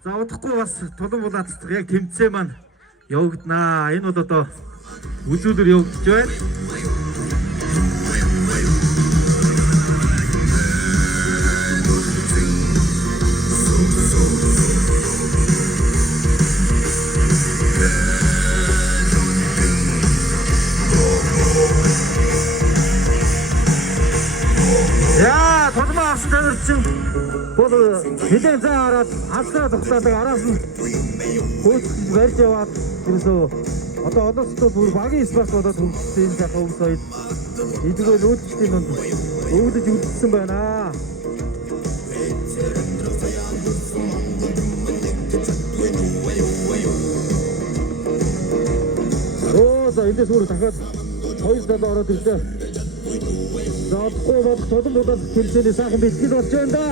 За удахгүй бас тулан булаацдаг яг тэмцээн маань явагдана. Энэ бол одоо үзүүлэр явагдаж байна. Яа, толмоо авсан тавирчин бол нэлээд заа хараад хасраа тогтоодог араас нь хөөж барьж яваад ерөөсөө одоо одоостой бүр багийн спорт болоод хөгжсөн сайхан өвс хоёр эдгээр нүүдчдийн донд өвдөж үлдсэн байна. За эндээс өөр дахиад 2-7 ороод ирлээ. За одохгүй бол толон булаацах тэмцээний сайхан бэлтгэл болж байна да.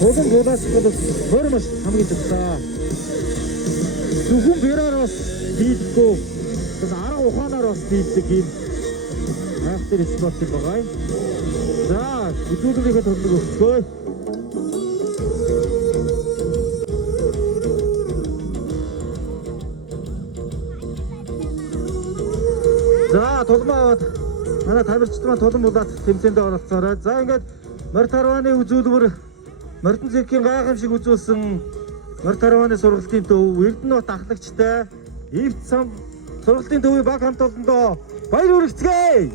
Толон булаацах бол өөр маш хамгийн чухал. Зөвхөн бэрээр бас хийдэггүй. Арга ухаанаар бас хийдэг юм. Хайхтар спорт байгаа юм. За үзүүлбэрийн төлөв өгчөө. За толмоо манай тамирчид маань толон булаацах тэмцээнд оролцоорой. За ингээд Морь Тарваны үзүүлбэр Мордон циркийн гайхамшиг үзүүлсэн Морь Тарваны сургалтын төв Эрдэнэбат ахлагчтай Ивт сам сургалтын төвийн баг хамт олондоо баяр хүргэцгээе.